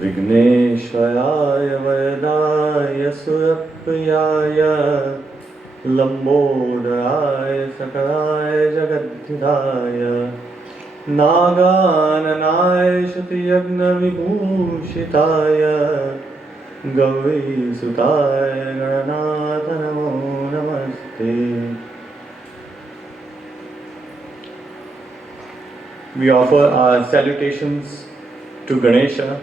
Vigneshwaraya Vayadaya Surapriyaya Lambodaya Sakaraya Jagadhidaya Nagananaya Shruti Yagna Vibhushitaya Gauri Sutaya Gananatha Namo Namaste. We offer our salutations to Ganesha,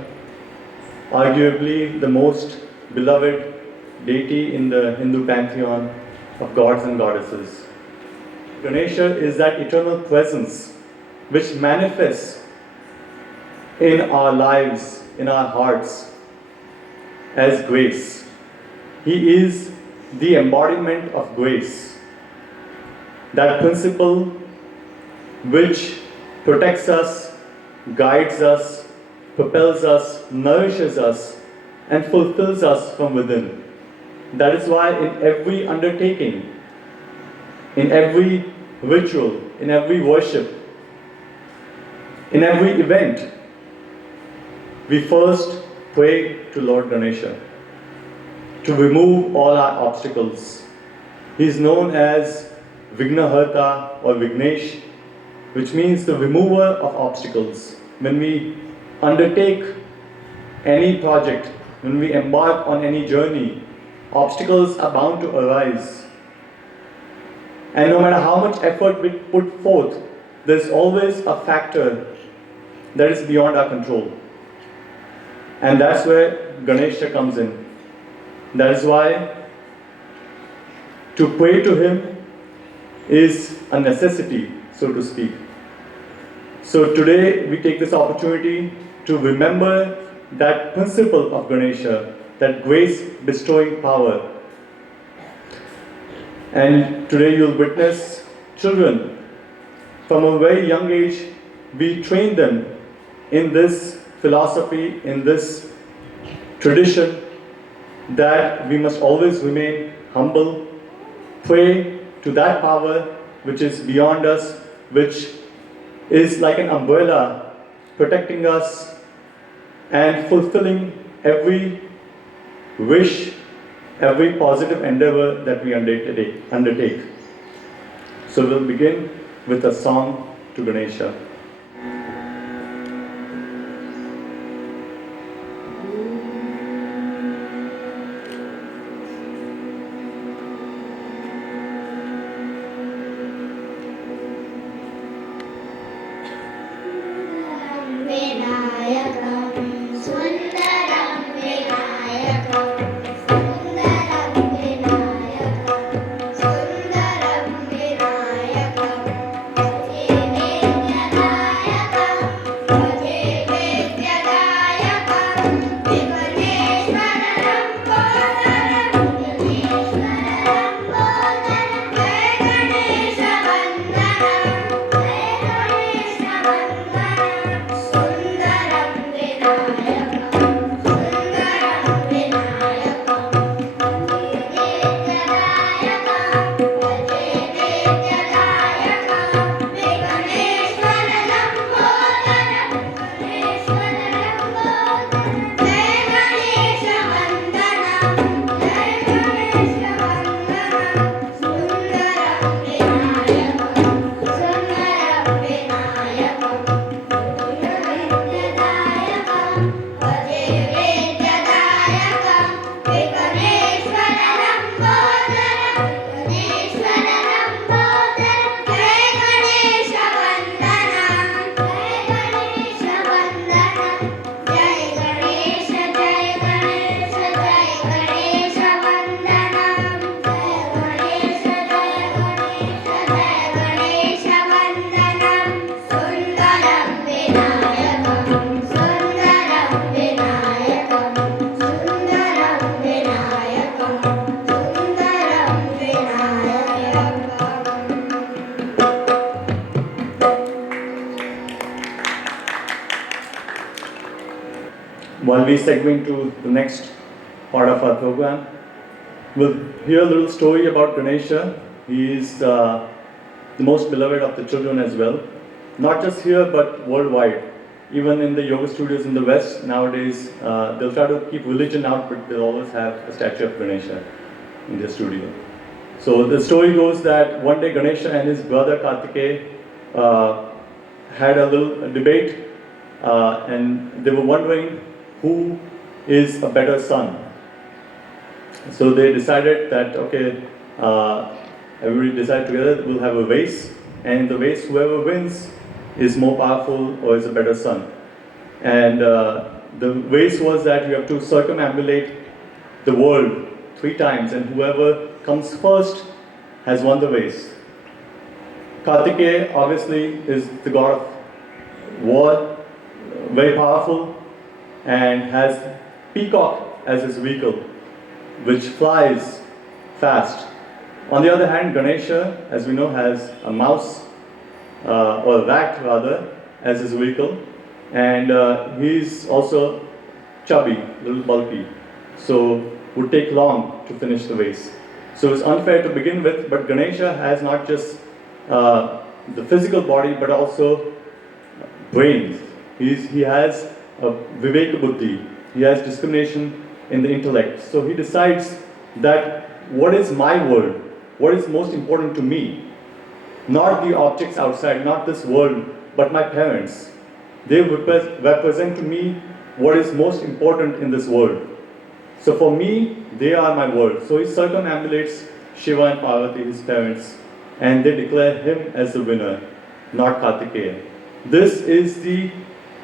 arguably the most beloved deity in the Hindu pantheon of gods and goddesses. Ganesha is that eternal presence which manifests in our lives, in our hearts, as grace. He is the embodiment of grace, that principle which protects us, guides us, propels us, nourishes us, and fulfills us from within. That is why in every undertaking, in every ritual, in every worship, in every event, we first pray to Lord Ganesha to remove all our obstacles. He is known as Vignaharta or Vignesh, which means the remover of obstacles. When we undertake any project, when we embark on any journey, obstacles are bound to arise. And no matter how much effort we put forth, there is always a factor that is beyond our control. And that's where Ganesha comes in. That is why to pray to him is a necessity, so to speak. So today we take this opportunity to remember that principle of Ganesha, that grace bestowing power. And today you'll witness children from a very young age. We train them in this philosophy, in this tradition, that we must always remain humble, pray to that power which is beyond us, which is like an umbrella protecting us and fulfilling every wish, every positive endeavor that we undertake. So we'll begin with a song to Ganesha. While we segue to the next part of our program, we'll hear a little story about Ganesha. He is the most beloved of the children as well, not just here but worldwide. even in the yoga studios in the West nowadays, they'll try to keep religion out, but they'll always have a statue of Ganesha in their studio. So the story goes that one day Ganesha and his brother Kartikeya had a little debate, and they were wondering who is a better son. So they decided that, okay, everybody decided together we'll have a race, and in the race whoever wins is more powerful or is a better son. And the race was that you have to circumambulate the world 3 times, and whoever comes first has won the race. Kartikeya obviously is the god of war, very powerful, and has peacock as his vehicle, which flies fast. On the other hand, Ganesha, as we know, has a mouse, or a rat rather, as his vehicle, and he's also chubby, a little bulky, so would take long to finish the race. So it's unfair to begin with, but Ganesha has not just the physical body, but also brains. He has a viveka buddhi, he has discrimination in the intellect. So he decides that what is my world, what is most important to me, not the objects outside, not this world, but my parents. They represent to me what is most important in this world. So for me, they are my world. So he circumambulates Shiva and Parvati, his parents, and they declare him as the winner, not Kartikeya. This is the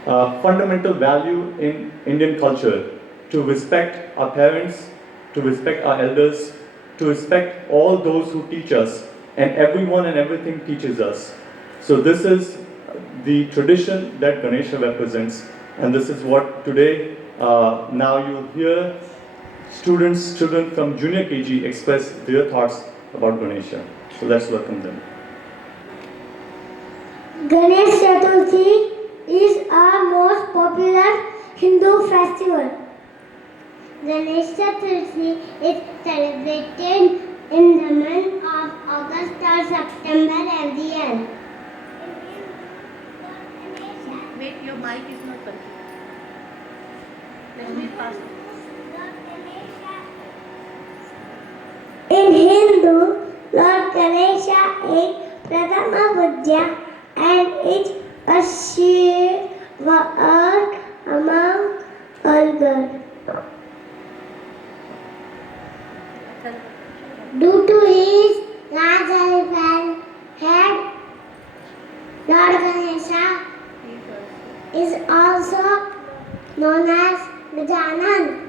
fundamental value in Indian culture, to respect our parents, to respect our elders, to respect all those who teach us, and everyone and everything teaches us. So this is the tradition that Ganesha represents, and this is what today, now you'll hear children from junior KG express their thoughts about Ganesha. So let's welcome them. Ganesha Chaturthi is our most popular Hindu festival. Ganesha Chaturthi is celebrated in the month of August or September every year. Wait, your mic is not working. Let me pass. In Hindu, Lord Ganesha is Pratama Budya and is a word among all gods. Due to his large elephant head, Lord Ganesha is also known as Gajanan.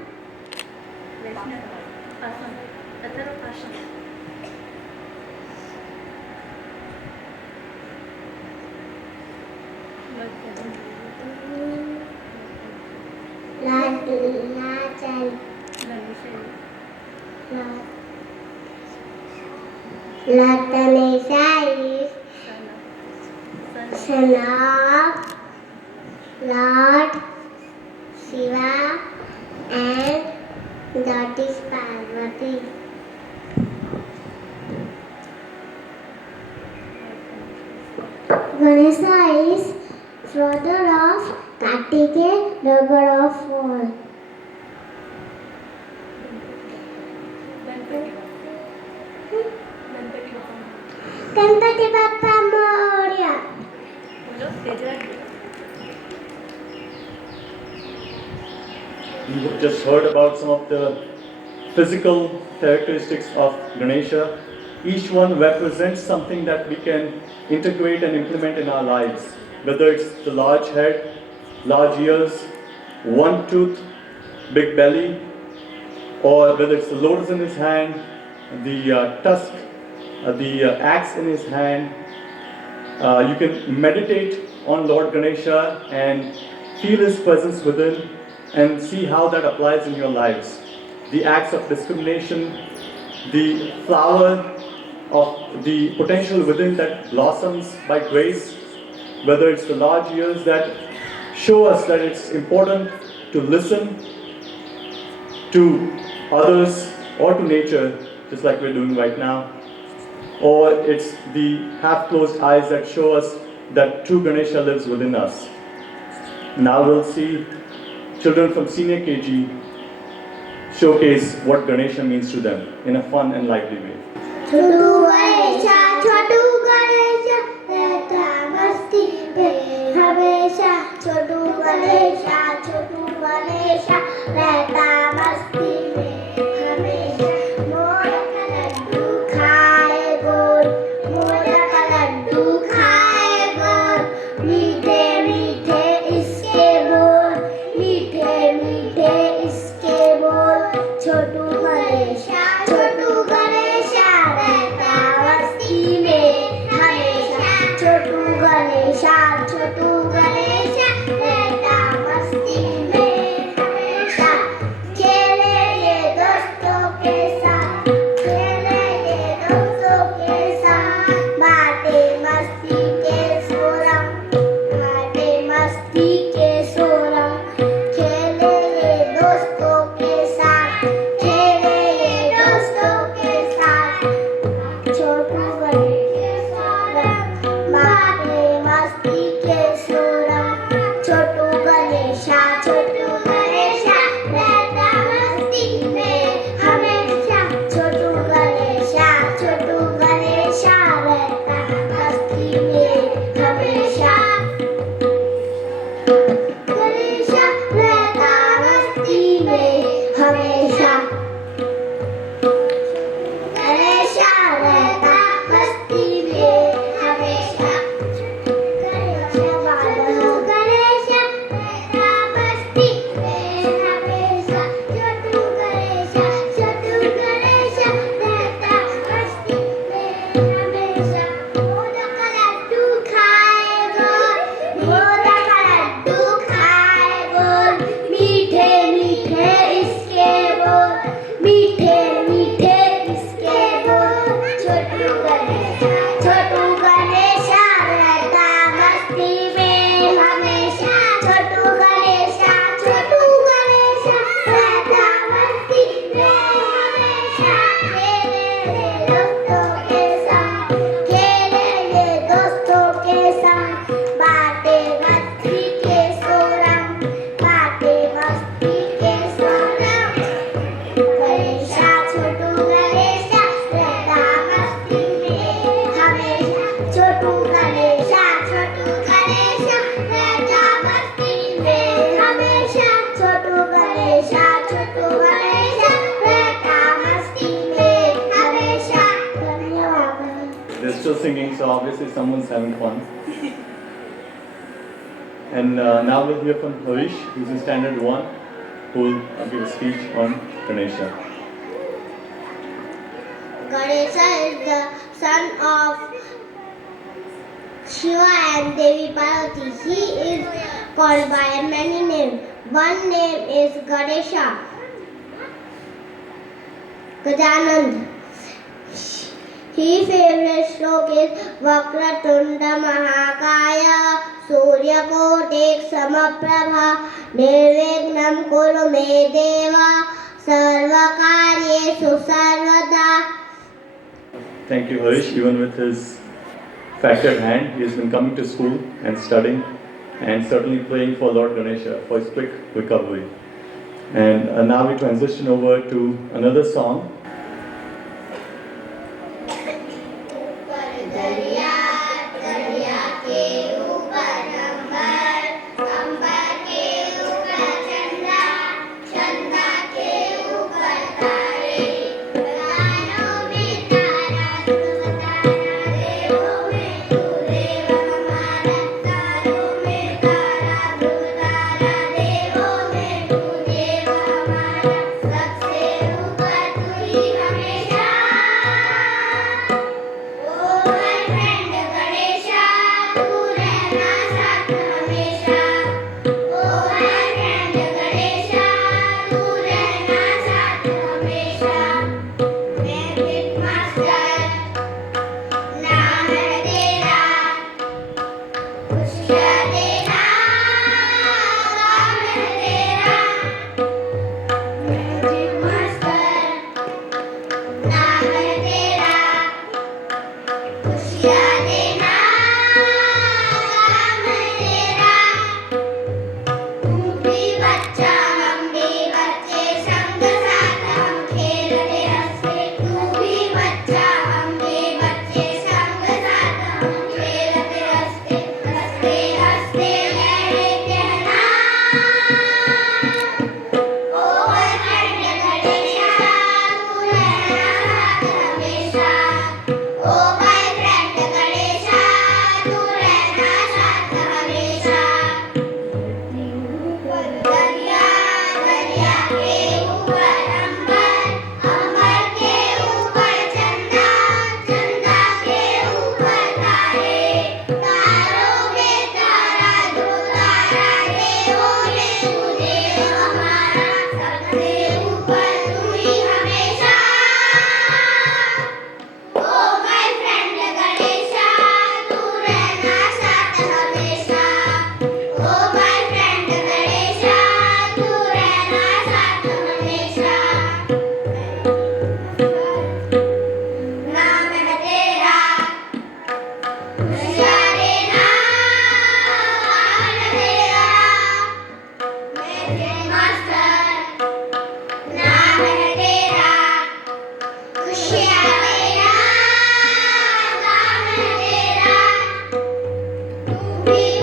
Lord Ganesha is son of Lord Shiva and Goddess Parvati. Ganesha is brother of Kartikeya, the god of war. Ganpati Bappa Moria. You have just heard about some of the physical characteristics of Ganesha. Each one represents something that we can integrate and implement in our lives. Whether it's the large head, large ears, one tooth, big belly, or whether it's the lotus in his hand, the tusk, the axe in his hand. You can meditate on Lord Ganesha and feel his presence within and see how that applies in your lives. The acts of discrimination, the flower of the potential within that blossoms by grace, whether it's the large ears that show us that it's important to listen to others or to nature, just like we're doing right now, or it's the half-closed eyes that show us that true Ganesha lives within us. Now we'll see children from senior KG showcase what Ganesha means to them in a fun and lively way. छोटू गणेशा रहता मस्ती में हमेशा छोटू गणेशा रहता मस्ती में हमेशा मोर का लड्डू खाए गोल मीठे मीठे इसके बोल छोटू गणेशा रहता मस्ती में हमेशा छोटू गणेशा रहता मस्ती में हमेशा खेले ये दोस्तों के साथ बाटे मस्ती के सोरम खेले ये दोस्तों के साथ छोटू गणेशा बाटे मस्ती के सोरम छोटू गणेशा रहता मस्ती में हमेशा छोटू गणेशा रहता मस्ती में हमेशा गणेशा रहता मस्ती में हमेशा गणेशा रहता मस्ती में हमेशा गणेशा रहता मस्ती में हमेशा छोटू गणेशा रहता मस्ती में हमेशा मोदक का लड्डू खाए गोल मीठे मीठे इसके बोल छोटू गणेशा रहता मस्ती में हमेशा छोटू गणेशा रहता मस्ती में हमेशा खेले ये दोस्तों के साथ बाटे मस्ती के सोरम गणेशा छोटू गणेशा रहता मस्ती में हमेशा छोटू गणेशा रहता मस्ती में हमेशा छोटू गणेशा रहता मस्ती में हमेशा धन्यवाद. They're still singing, so obviously someone's having fun. And now we'll hear from Harish, who's in Standard 1, who will give a speech on Ganesha. Ganesha is the son of Shiva and Devi Parvati. He is called by many names. One name is Ganesha, Gajanand. His favorite slok is Vakratunda Mahakaya Suryakotik Samaprabha Nirvignam Kuru Me Deva Sarvakaryesu Sarvada. Thank you, Harish. Even with his fractured hand, he has been coming to school and studying and certainly praying for Lord Ganesha for his quick recovery. And now we transition over to another song. सबसे ऊपर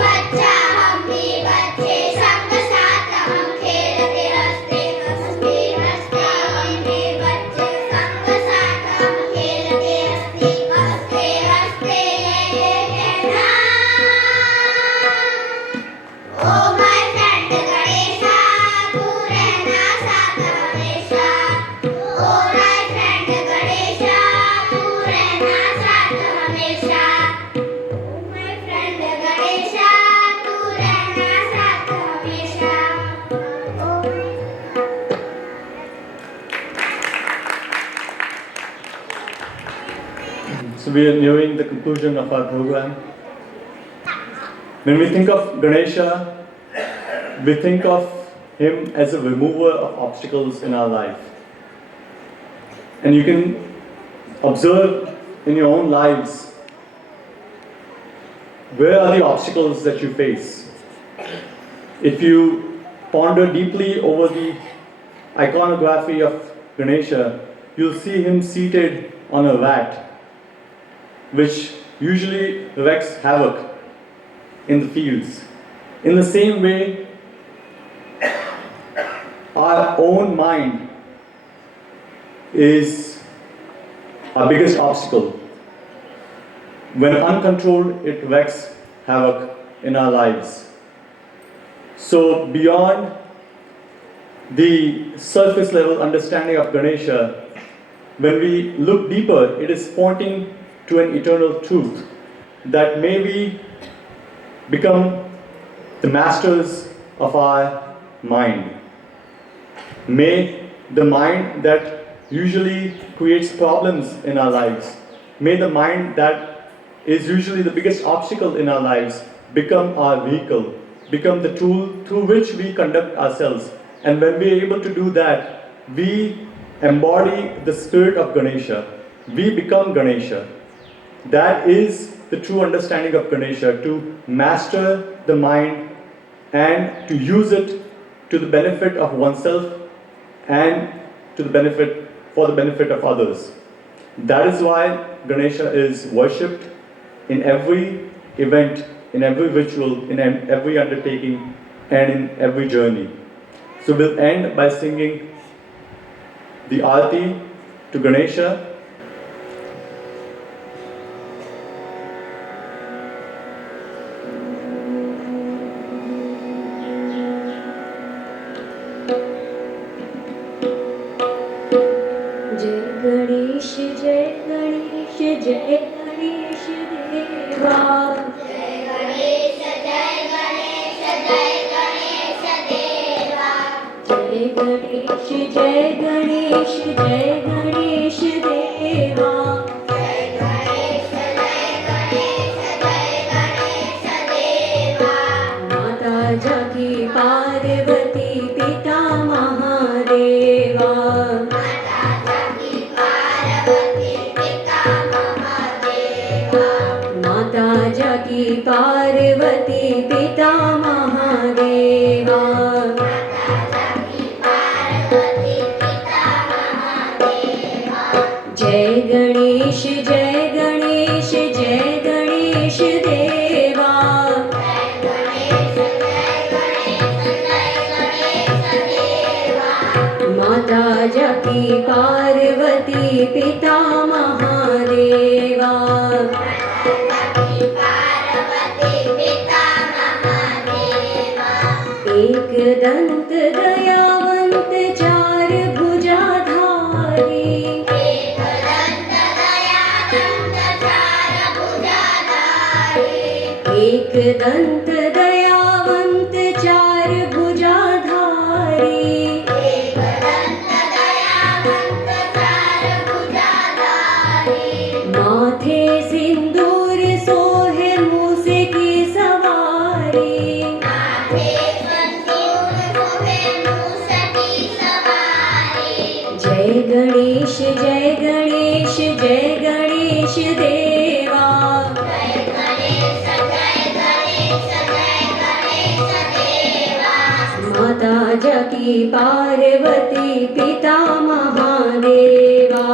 बच्चा हम भी बच्चे संग साथ हम खेलते हंसते हंसते हंसते हम भी बच्चे संग साथ हम खेलते हंसते हंसते हंसते ये कहना ओ माय फ्रेंड गणेशा तू रहना साथ हमेशा ओ माय फ्रेंड गणेशा तू रहना साथ हमेशा ओ माय फ्रेंड गणेशा तू रहना साथ हमेशा So we are nearing the conclusion of our program. When we think of Ganesha, we think of him as a remover of obstacles in our life. And you can observe in your own lives, where are the obstacles that you face? If you ponder deeply over the iconography of Ganesha, you'll see him seated on a rat, which usually wreaks havoc in the fields. In the same way, our own mind is our biggest obstacle. When uncontrolled, it wreaks havoc in our lives. So, beyond the surface level understanding of Ganesha, when we look deeper, it is pointing to an eternal truth that may we become the masters of our mind. May the mind that usually creates problems in our lives, may the mind that is usually the biggest obstacle in our lives become our vehicle, become the tool through which we conduct ourselves. And when we are able to do that, we embody the spirit of Ganesha. We become Ganesha. That is the true understanding of Ganesha, to master the mind and to use it to the benefit of oneself and for the benefit of others. That is why Ganesha is worshipped in every event, in every ritual, in every undertaking, and in every journey. So we'll end by singing the Aarti to Ganesha. जय गणेश देवा जय गणेश जय गणेश जय गणेश देवा जय गणेश जय गणेश जय गणेश देवा जय गणेश जय गणेश जय गणेश देवा माता जाकी पार्वती पिता महादेवा माता जाकी पार्वती पिता महादेवा माता जाकी पार्वती पिता महादेवा माता जाकी पार्वती पिता महादेवा जय गणेश जय गणेश जय गणेश देवा जय गणेश जय गणेश जय गणेश देवा माता जाकी पार्वती पिता महादेवा जाकी पार्वती पिता महादेवा एक दंत दयावंत चार भुजाधारी एक दंत दयावंत चार भुजाधारी एक दंत दयावंत चार भुजाधारी एक दंत दयावंत चार भुजाधारी माथे सिंदूर सोहे मूसे की सवारी माथे संतूर शोभे मूस की सवारी जय गणेश जय गणेश जय गणेश देवा जय गणेश जय गणेश जय गणेश देवा माता जाकी पार्वती पिता महादेवा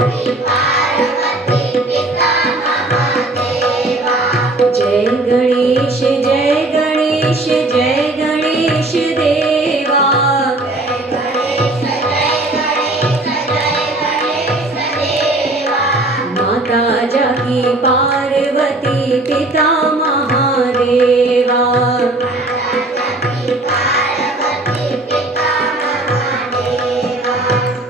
जाकी पार्वती पिता महादेवा जय गणेश गणेश जय गणेश जय गणेश देवा माता जाकी पार्वती पिता महादेवा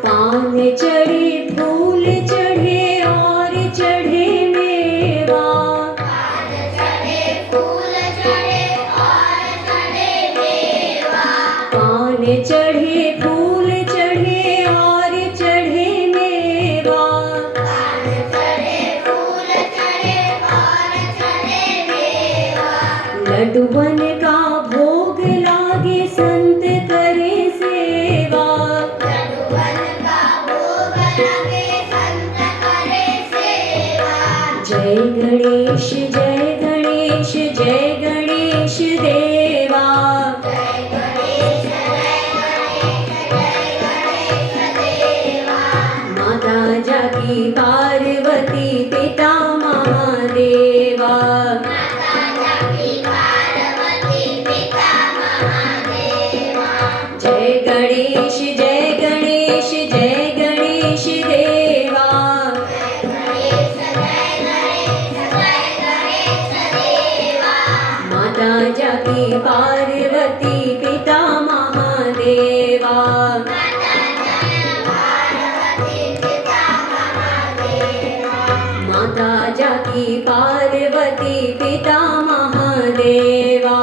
पान चढ़े फूल चढ़े और चढ़े मेवा पान चढ़े फूल चढ़े और चढ़े मेवा लड्डूवन का भोग लागे संत करे सेवा जय गणेश जय गणेश जय गणेश देवा माता जाकी पार्वती पिता महादेवा जय गणेश जय गणेश जय गणेश देवा माता जाकी पार्वती पिता महादेवा माता जाकी पार्वती पिता महादेवा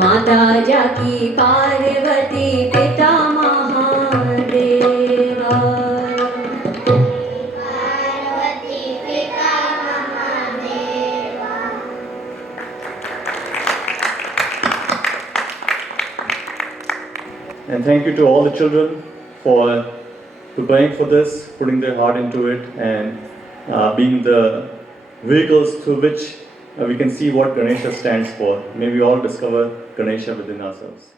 माता जाकी पार्वती पिता Mahadeva And thank you to all the children for preparing for this, putting their heart into it, and being the vehicles through which we can see what Ganesha stands for. May we all discover Ganesha within ourselves.